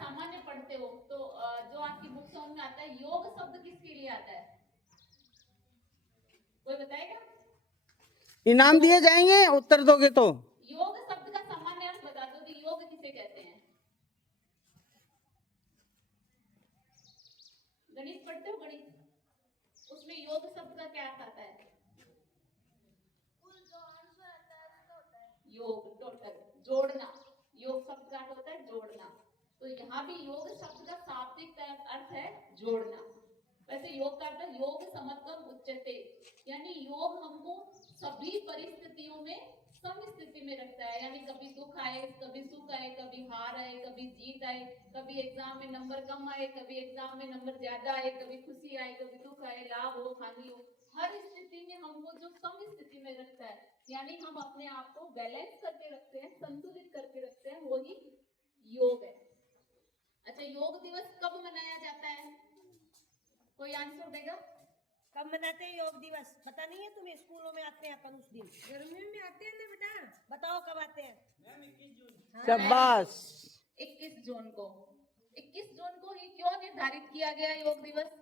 सामान्य पढ़ते हो तो जो आपकी बुक समझ में आता है, योग शब्द किसके लिए आता है? कोई बताएगा? इनाम दिए जाएंगे उत्तर दोगे तो। योग शब्द का सामान्य अर्थ बता दो कि योग किसे कहते हैं। गणित पढ़ते हो? गणित, उसमें योग शब्द का क्या अर्थ आता है? योग, टोटल, जोड़ना। योग शब्द का अर्थ होता है जोड़ना। तो यहाँ भी योग शब्द का शाब्दिक अर्थ है जोड़ना। वैसे योग का अर्थ योग समत्वम उच्यते, यानी योग हमको सभी परिस्थितियों में सम स्थिति में रखता है। यानी कभी दुख आए, कभी सुख आए, कभी हार आए, कभी जीत आए, कभी एग्जाम में नंबर कम आए, कभी एग्जाम में नंबर ज्यादा आए, कभी खुशी आए, कभी दुख आए, लाभ हो हानि हो, हर स्थिति में हमको जो सम स्थिति में रखता है, यानी हम अपने आप को बैलेंस करके रखते हैं, संतुलित करके रखते हैं, वही योग है। अच्छा, योग दिवस कब मनाया जाता है? कोई आंसर देगा? कब मनाते हैं योग दिवस? पता नहीं है तुम्हें? स्कूलों में आते हैं अपन उस दिन, गर्मी में आते हैं ना बेटा। बताओ कब आते हैं? 21 जून। शाबाश। 21 जून को। 21 जून को ही क्यों निर्धारित किया गया योग दिवस?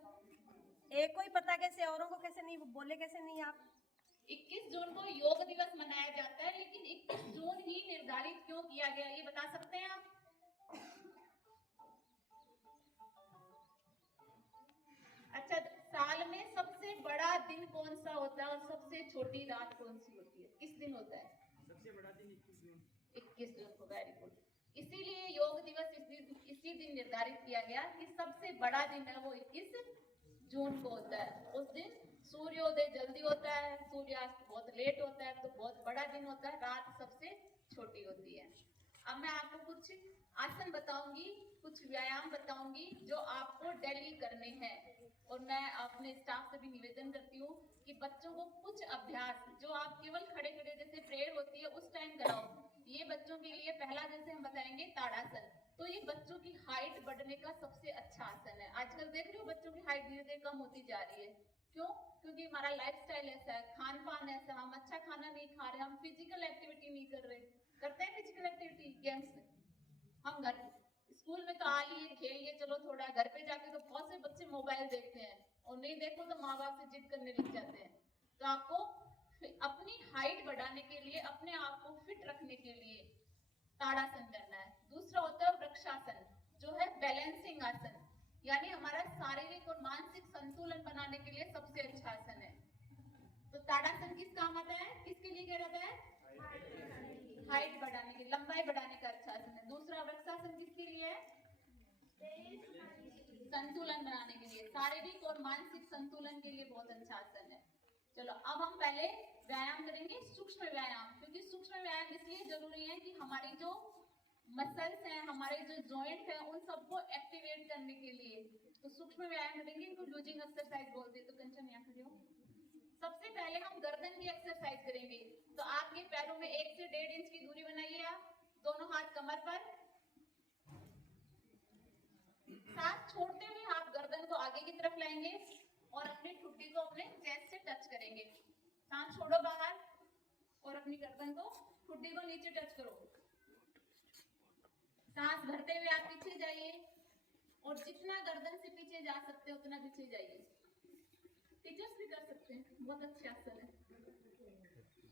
एक को ही पता कैसे, औरों को कैसे नहीं बोले? कैसे नहीं आप? 21 जून को योग दिवस मनाया जाता है, लेकिन 21 जून ही निर्धारित क्यों किया गया, ये बता सकते हैं आप? अच्छा, साल में सबसे बड़ा दिन कौन सा होता है और सबसे छोटी रात कौन सी होती है? किस दिन होता है? सबसे बड़ा दिन 21 जून। 21 जून को, वेरी गुड। इसीलिए योग दिवस इसी दिन निर्धारित किया गया कि सबसे बड़ा दिन है वो 21 जून को होता है। उस दिन सूर्योदय जल्दी होता है, सूर्यास्त बहुत लेट होता है, तो बहुत बड़ा दिन होता है, रात सबसे छोटी होती है। अब मैं आपको कुछ आसन बताऊंगी, कुछ व्यायाम बताऊंगी जो आपको डेली करने हैं, और मैं अपने स्टाफ से भी निवेदन करती हूँ कि बच्चों को कुछ अभ्यास जो आप केवल खड़े खड़े जैसे प्रेयर होती है उस टाइम कराओ। ये बच्चों के लिए पहला जैसे हम बताएंगे ताड़ासन, तो ये बच्चों की हाइट बढ़ने का सबसे अच्छा आसन है। आजकल देख रहे हो बच्चों की हाइट धीरे धीरे कम होती जा रही है। क्यों? क्योंकि हमारा लाइफस्टाइल ऐसा है, खान पान ऐसा, हम अच्छा खाना नहीं खा रहे, हम फिजिकल एक्टिविटी नहीं कर रहे। करते हैं फिजिकल एक्टिविटी, गेम्स हम घर स्कूल में तो आ लिए खेल लिए, चलो थोड़ा, घर पे जाके तो बहुत से बच्चे मोबाइल देखते हैं, और नहीं देखो तो माँ बाप से जिद करने लग जाते हैं। तो आपको अपनी हाइट बढ़ाने के लिए, अपने आप को फिट रखने के लिए ताड़ासन करना है। दूसरा होता है वृक्षासन, जो है बैलेंसिंग आसन, यानी हमारा शारीरिक और मानसिक संतुलन बनाने के लिए सबसे अच्छा आसन है। तो ताड़ासन किस काम आता है, किसके लिए कह रहा है? हाइट बढ़ाने की, लंबाई बढ़ाने का अच्छा आसन है। दूसरा वृक्षासन किसके लिए है? संतुलन बनाने के लिए, शारीरिक और मानसिक संतुलन के लिए बहुत अच्छा आसन है। चलो अब हम पहले व्यायाम करेंगे, सूक्ष्म व्यायाम, क्योंकि सूक्ष्म व्यायाम इसलिए जरूरी है कि हमारी जो मसल्स हैं, हमारे जो जॉइंट हैं, उन सबको एक्टिवेट करने के लिए। तो सूक्ष्म व्यायाम करेंगे, इनको लूजिंग एक्सरसाइज बोलते हैं। तो कंचन यहाँ खड़े हो। सबसे पहले हम गर्दन की एक्सरसाइज करेंगे। तो आपके पैरों में 1 से 1.5 इंच की दूरी बनाइए, आप दोनों हाथ कमर पर, सांस छोड़ते हुए आप गर्दन को आगे की तरफ लाएंगे और अपनी ठुड्डी को अपने चेस्ट से टच करेंगे। सांस छोड़ो बाहर और अपनी गर्दन को, ठुड्डी को नीचे टच करो। सांस भरते हुए आप पीछे जाइए, और जितना गर्दन से पीछे जा सकते हो उतना पीछे जाइए। टीचर्स भी कर सकते हैं, बहुत अच्छे आसन है।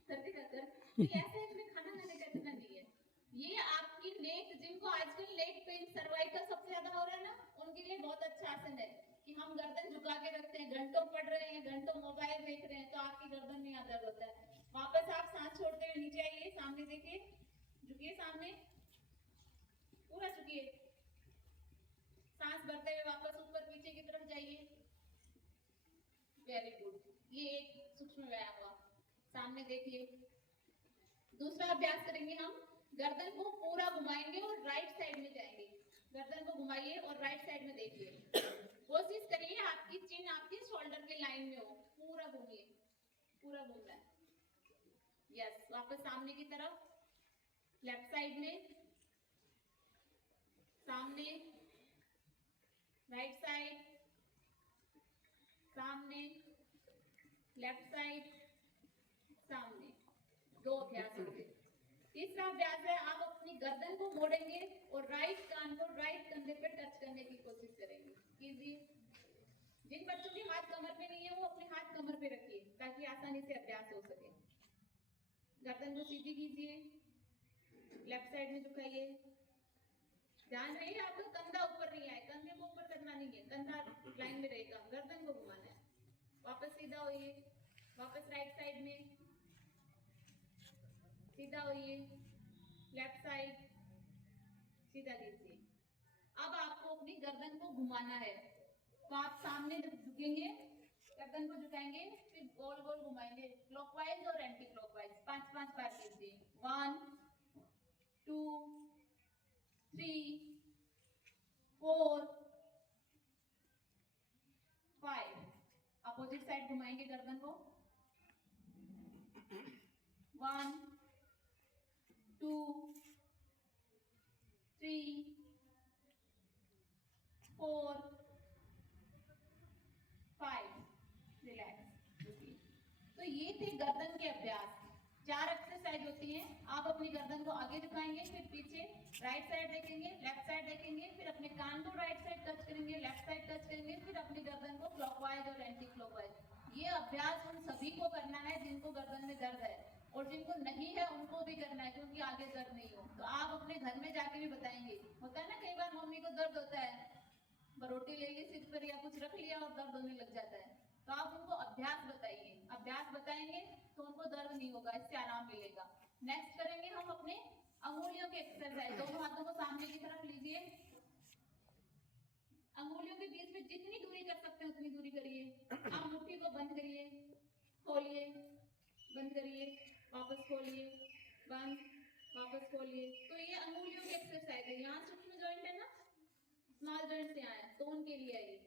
ऐसे इसमें खाना खाने का इतना नहीं है। ये आपकी नेक, जिनको आजकल नेक पेन, सर्वाइकल सबसे ज्यादा हो रहा है ना, उनके लिए बहुत अच्छा आसन है कि हम गर्दन झुका के रखते हैं, घंटों पढ़ रहे हैं, घंटों मोबाइल देख रहे हैं, तो आपकी गर्दन में दर्द होता है। वापस आप सांस छोड़ते हुए नीचे आइए, सामने देखिए, झुकिए, सामने पूरा झुकिए, सांस भरते हुए वापस ऊपर पीछे की तरफ जाइए। वेरी गुड, ये एक सूक्ष्म व्यायाम हुआ। सामने देखिए। दूसरा अभ्यास करेंगे हम, गर्दन को पूरा घुमाएंगे और राइट साइड में जाएंगे। गर्दन को घुमाइए और राइट साइड में देखिए। कोशिश करिए आपकी चिन आपके शोल्डर के लाइन में हो, पूरा घूमिए, पूरा घूमना है। यस, वापस सामने की तरफ, लेफ्ट साइड में, सामने, राइट साइड, सामने, लेफ्ट साइड, सामने। 2 अभ्यास होंगे। तीसरा अभ्यास है, आप अपनी गर्दन को मोड़ेंगे और राइट कान को राइट राइट कंधे पे टच करने की कोशिश करेंगे। कीजिए। जिन बच्चों के हाथ कमर पे नहीं है वो अपने हाथ कमर पे रखिए ताकि आसानी से अभ्यास हो सके। गर्दन को सीधी कीजिए, लेफ्ट साइड में झुकाइए। ध्यान रहे आपका कंधा ऊपर नहीं आए, कंधे को ऊपर करना नहीं है, कंधा लाइन में रहेगा, गर्दन को घुमाना है। वापस सीधा होइए, वापस राइट साइड में सीधा होइए, लेफ्ट साइड सीधा कीजिए। अब आपको अपनी गर्दन को घुमाना है, तो आप सामने झुकेंगे, गर्दन को झुकाएंगे, फिर गोल गोल घुमाएंगे, क्लॉकवाइज और एंटी क्लॉकवाइज 5-5 बार कीजिए। 1 2 3 4 5। अपोजिट साइड घुमाएंगे गर्दन को। 1 2 3 4 5। रिलैक्स। तो ये थे गर्दन के अभ्यास। 4 एक्सरसाइज होती हैं। आप अपनी गर्दन को आगे झुकाएंगे, फिर पीछे राइट साइड देखेंगे, लेफ्ट साइड देखेंगे, फिर अपने कान को राइट साइड टच करेंगे, लेफ्ट साइड टच करेंगे, फिर अपनी गर्दन को क्लॉकवाइज और एंटी क्लॉकवाइज। ये अभ्यास उन सभी को करना है जिनको गर्दन में दर्द है, और जिनको नहीं है उनको भी करना है, क्योंकि आगे दर्द नहीं हो। तो आप अपने घर में जाके भी बताएंगे। होता है ना कई बार मम्मी को दर्द होता है, रोटी ले ली सिर पर या कुछ रख लिया और दर्द होने लग जाता है, तो आप उनको अभ्यास बताइए। अभ्यास बताएंगे तो उनको दर्द नहीं होगा, इससे आराम मिलेगा। नेक्स्ट करेंगे हम अपने अंगुलियों के एक्सरसाइज। दोनों हाथों को सामने की तरफ लीजिए, अंगुलियों के बीच में जितनी दूरी कर सकते हैं उतनी दूरी करिए। आप मुट्ठी को बंद करिए, खोलिए, बंद करिए, वापस खोलिए, बंद, वापस खोलिए। तो ये अंगुलियों की एक्सरसाइज है। यहाँ सूक्ष्म जॉइंट है ना, स्मॉल जॉइंट से आए तो उनके लिए है ये।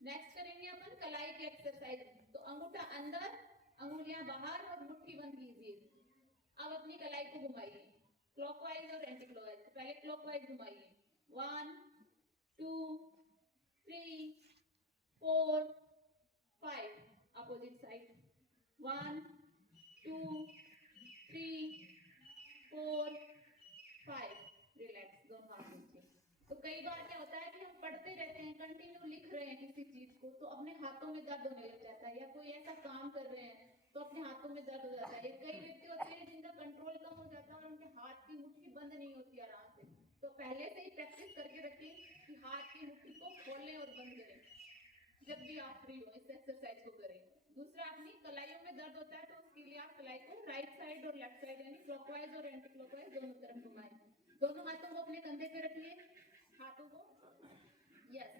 नेक्स्ट करेंगे अपन कलाई की एक्सरसाइज। तो अंगूठा अंदर, अंगुलियां बाहर और मुट्ठी बंद कीजिए। अब अपनी कलाई को घुमाइए, क्लॉकवाइज और एंटी क्लॉकवाइज। पहले क्लॉकवाइज घुमाइए। 1 2 3 4 5। Opposite side. 1 2 3 4 5। रिलैक्स, दोनों हाथ नीचे। तो कई बार क्या होता है कि हम पढ़ते रहते हैं, कंटिन्यू लिख रहे हैं किसी चीज को, तो अपने हाथों में दर्द होने लग जाता है, या कोई ऐसा काम कर रहे हैं तो अपने हाथों में दर्द हो जाता है। कई व्यक्ति होते हैं जिनका कंट्रोल कम हो जाता है और उनके हाथ की मुट्ठी बंद नहीं होती आराम से। तो पहले से ही प्रैक्टिस करके रखिए कि हाथ की मुट्ठी को खोलें और बंद करें जब भी आप फ्री हो। इस एक्सरसाइज को करें। दूसरा, अपनी कलाइयों में दर्द होता है तो उसके लिए आप कलाई को राइट साइड और लेफ्ट साइड यानी क्लॉकवाइज और एंटी क्लॉकवाइज दोनों तरफ घुमाएं। दोनों हाथों को अपने कंधे पे रखिए, हाथों को, यस।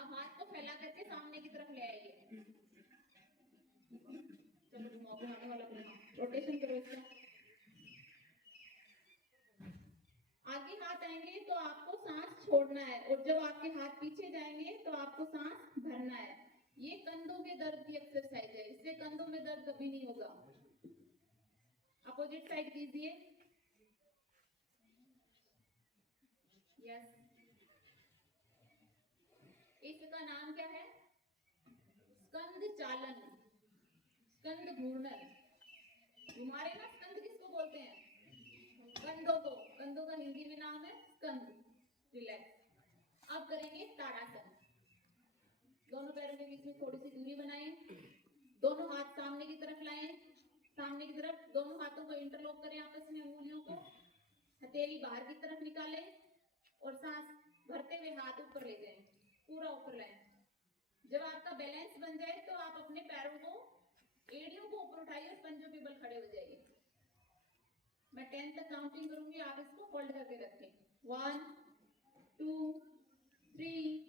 अब हाथ को फैला करके सामने की तरफ ले आइए। चलो घुमाओ, घुमाने वाला घुमाओ, रोटेशन करो इसका। आगे हाथ आएंगे तो आपको सांस छोड़ना है, और जब आपके हाथ पीछे जाएंगे तो आपको सांस भरना है। ये कंधों के दर्द की एक्सरसाइज है, इससे कंधों में दर्द कभी नहीं होगा। अपोजिट साइड कीजिए, यस। इसका नाम क्या है? स्कंद चालन, स्कंद घूर्णन। हमारे ना स्कंद किसको बोलते हैं? कंधों को। कंधों का हिंदी में नाम है स्कंद। रिलैक्स। अब करेंगे ताड़ासन। दोनों पैरों के बीच में थोड़ी सी दूरी बनाएं, दोनों हाथ सामने की तरफ लाएं, सामने की तरफ। दोनों हाथों को इंटरलॉक करें आपस में, अंगुलियों को। हथेली बाहर की तरफ निकालें और सांस भरते हुए हाथ ऊपर ले जाएं, पूरा ऊपर लाएं। जब आपका बैलेंस बन जाए तो आप अपने पैरों को, एड़ियों को ऊपर उठाइए और पंजों के बल खड़े हो जाइए। मैं 10 तक काउंटिंग करूंगी, आप इसको फोल्ड करके रखें। 1 2 3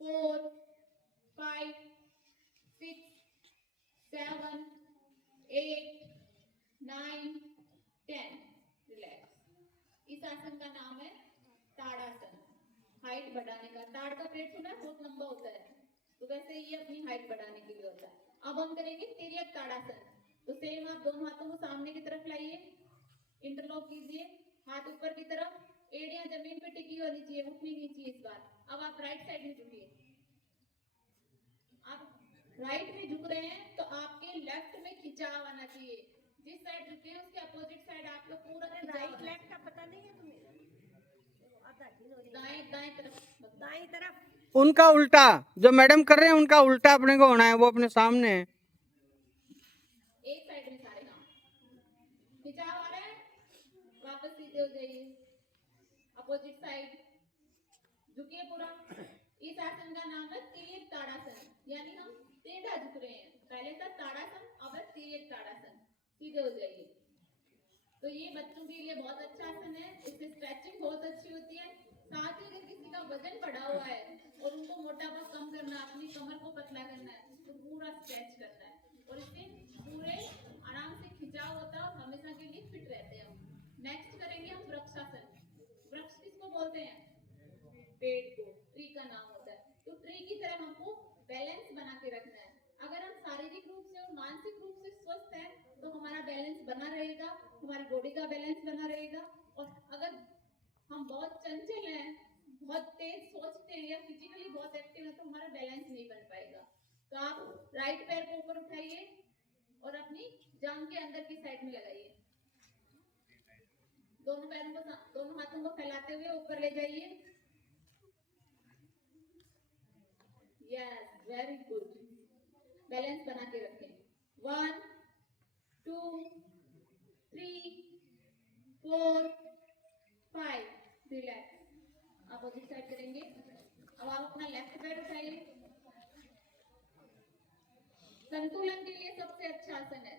4 5 6 7 8 9 10। रिलैक्स। इस आसन का नाम है ताड़ासन, हाइट बढ़ाने का। ताड़ का पेड़ सुना है, बहुत लंबा होता है, तो वैसे ये अपनी हाइट बढ़ाने के लिए होता है। अब हम करेंगे तिर्यक ताड़ासन। तो सेम, आप दोनों हाथों को सामने की तरफ लाइए, इंटरलॉक कीजिए, हाथ ऊपर की तरफ, एड़ियां जमीन पे टिकी होनी चाहिए, उठनी नहीं चाहिए इस बार। अब आप राइट साइड में झुकिए। आप राइट में झुक रहे हैं तो आपके लेफ्ट में खिंचाव आना चाहिए। जिस साइड झुके हैं उसके अपोजिट साइड आपका पूरा राइट लेफ्ट का पता नहीं है तुम्हें? आधा दिन हो रही है। दाएं दाएं तरफ दाई तरफ उनका उल्टा, जो मैडम कर रहे हैं उनका उल्टा अपने को होना है, वो अपने सामने है। एक साइड में सारे काम खिंचाव आ रहा है, वापस सीधे हो जाइए, अपोजिट साइड झुकिए पूरा। इस आसन का नाम है तिर्यक ताड़ासन, यानी हम टेढ़ा झुक रहे हैं। पहले था ताड़ासन, अब है तिर्यक ताड़ासन, सीधे हो जाइए। तो ये बच्चों के लिए बहुत अच्छा आसन है, इससे स्ट्रेचिंग बहुत अच्छी होती है। साथ ही अगर किसी का वजन बढ़ा हुआ है और उनको मोटापा कम करना, अपनी कमर को पतला करना है, तो पूरा स्ट्रेच करना है और इससे पूरे आराम से खिंचाव होता है और हमेशा के लिए फिट रहते हैं हम। नेक्स्ट करेंगे हम वृक्षासन। वृक्ष किसको बोलते हैं? पेड़ को, ट्री का नाम होता है। तो ट्री की तरह हमको बैलेंस बना के रखना है। अगर हम शारीरिक रूप से और मानसिक रूप से स्वस्थ हैं तो हमारा बैलेंस बना रहेगा, हमारी बॉडी का बैलेंस बना रहेगा। और अगर हम बहुत चंचल हैं, बहुत तेज सोचते हैं या फिजिकली बहुत एक्टिव हैं, तो हमारा बैलेंस नहीं बन पाएगा। तो आप राइट पैर को ऊपर उठाइए और अपनी जांघ के अंदर की साइड में लगाइए। दोनों पैरों को, दोनों हाथों को फैलाते हुए ऊपर ले जाइए। Yes, very good. बैलेंस बना के रखें। 1 2 3 4 5। रिलैक्स। अपोजिट साइड करेंगे। अब आप अपना लेफ्ट पैर उठाइए। संतुलन के लिए सबसे अच्छा आसन है।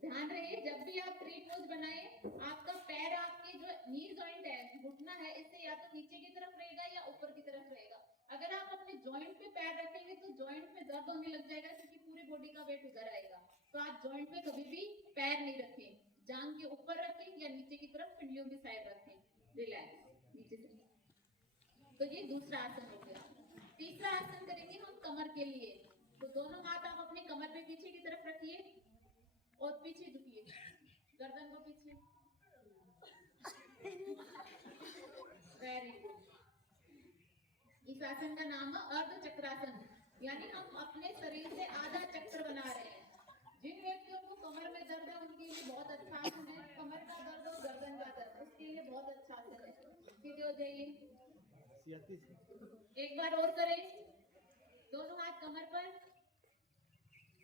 ध्यान रहे, जब भी आप ट्री पोज बनाए, आपका पैर, आपके जो नी जॉइंट है, घुटना है, इससे या तो नीचे की तरफ रहेगा या ऊपर की तरफ रहेगा। अगर आप अपने जॉइंट पे पैर रखेंगे तो जॉइंट में दर्द होने लग जाएगा, क्योंकि पूरी बॉडी का वेट उधर आएगा। तो आप जॉइंट पे कभी भी पैर नहीं रखें, जांघ के ऊपर रखें या नीचे की तरफ पिंडलियों की साइड रखें। रिलैक्स नीचे से। तो ये दूसरा आसन हो गया। तीसरा आसन करेंगे हम कमर के लिए। तो दोनों हाथ आप अपने कमर पे पीछे की तरफ रखिए और पीछे झुकिए, गर्दन को पीछे। Very good. इस आसन का नाम है अर्ध चक्रासन, यानी हम अपने शरीर से आधा चक्र बना रहे हैं। जिन व्यक्तियों को कमर में दर्द है उनके लिए बहुत अच्छा आसन है। कमर का दर्द और गर्दन का दर्द, उसके लिए बहुत अच्छा आसन है। सीधे हो जाइए। एक बार और करें। दोनों हाथ कमर पर,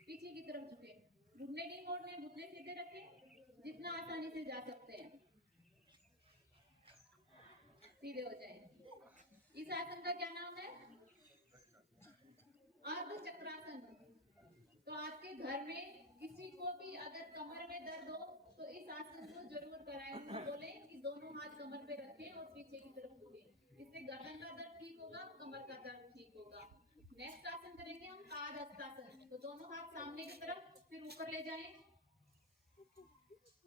पीछे की तरफ झुके, घुटने नहीं मोड़ने, घुटने सीधे रखें जितना आसानी से जा सकते हैं। सीधे हो जाएं। इस आसन का क्या नाम है? अर्ध चक्रासन। तो आपके घर में किसी को भी अगर कमर में दर्द हो तो इस आसन को जरूर कराएं। उनको बोले कि दोनों हाथ कमर पे रखें और पीछे की तरफ झुकें, इससे गर्दन का दर्द ठीक होगा, कमर का दर्द ठीक होगा। नेक्स्ट आसन करेंगे हम ताड़ हस्तासन। तो दोनों हाथ सामने की तरफ, फिर ऊपर ले जाएं।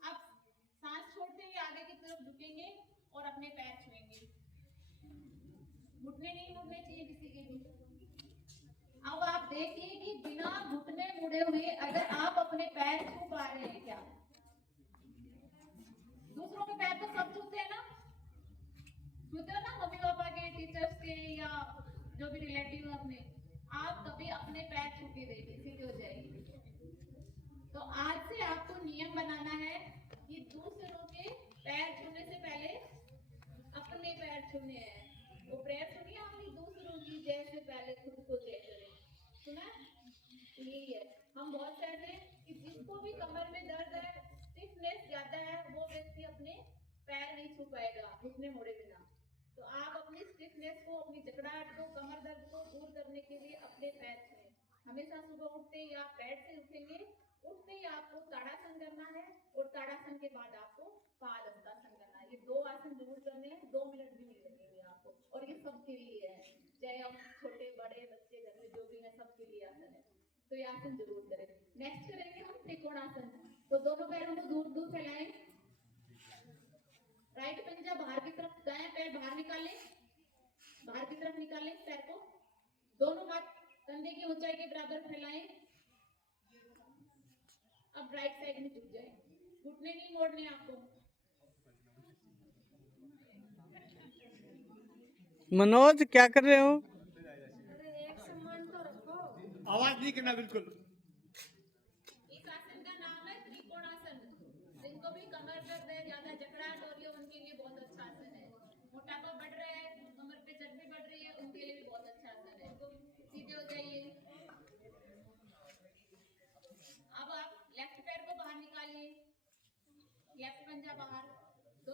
अब सांस छोड़ते हुए आगे की तरफ झुकेंगे और अपने पैर छुएंगे। घुटने नहीं मुड़ने चाहिए किसी के भी। अब आप देखिए कि बिना घुटने मुड़े हुए अगर आप अपने पैर छू पा रहे हैं क्या? दूसरों के पैर तो सब छूते हैं ना, छूते हो ना, मम्मी पापा के, टीचर्स के, या जो भी रिलेटिव है अपने। आप कभी अपने पैर छू के देखिए, सीधे हो जाएगी। तो आज से आपको नियम बनाना है कि दूसरों के पैर छूने से पहले अपने पैर छूने हैं। वो प्रेयर सुनिए आपने, दूसरों की जैसे पहले खुद को जय करें। सुना? यही है। हम बहुत कहते हैं कि जिसको भी कमर में दर्द है, स्टिफनेस ज्यादा है, वो व्यक्ति अपने पैर नहीं छू पाएगा घुटने मोड़े बिना। तो आप अपनी स्टिफनेस को, अपनी जकड़ाहट को, कमर दर्द को दूर करने के लिए अपने पैर छुएं। हमेशा सुबह उठते ही आप बेड से उठेंगे, उठते ही आपको ताड़ासन करना है और ताड़ासन के बाद आपको पाद हस्तासन करना है। ये दो आसन जरूर करने हैं, 2 मिनट भी नहीं लगेंगे आपको। और ये सबके लिए है, चाहे हम छोटे बड़े बच्चे घर में जो भी है, सबके लिए आसन है। तो ये आसन जरूर करें। नेक्स्ट करेंगे हम त्रिकोणासन। तो दोनों पैरों को दूर दूर फैलाएं। राइट पंजा बाहर की तरफ, दाएं पैर बाहर निकालें, बाहर की तरफ निकालें पैर को। दोनों हाथ कंधे की ऊंचाई के बराबर फैलाएं। अब राइट साइड में झुक जाएं, घुटने नहीं मोड़ने आपको। मनोज क्या कर रहे हो? एक समान तो रखो। आवाज नहीं करना बिल्कुल। इस आसन का नाम है त्रिकोणासन। जिनको भी कमर दर्द है, ज्यादा जकड़ाहट हो रही है,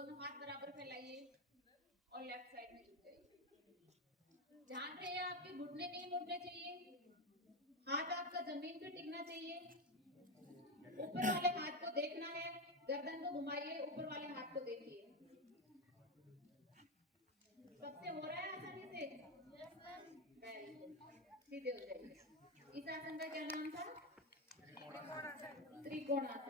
दोनों हाथ बराबर फैलाइए और लेफ्ट साइड में झुक जाइए। ध्यान रहे आपके घुटने नहीं मुड़ने चाहिए, हाथ आपका जमीन पे टिकना चाहिए। ऊपर वाले हाथ को देखना है, गर्दन को घुमाइए, ऊपर वाले हाथ को देखिए। सबसे हो रहा है आसानी से? वेरी गुड, सीधे हो जाइए। इस आसन का क्या नाम था? त्रिकोणासन।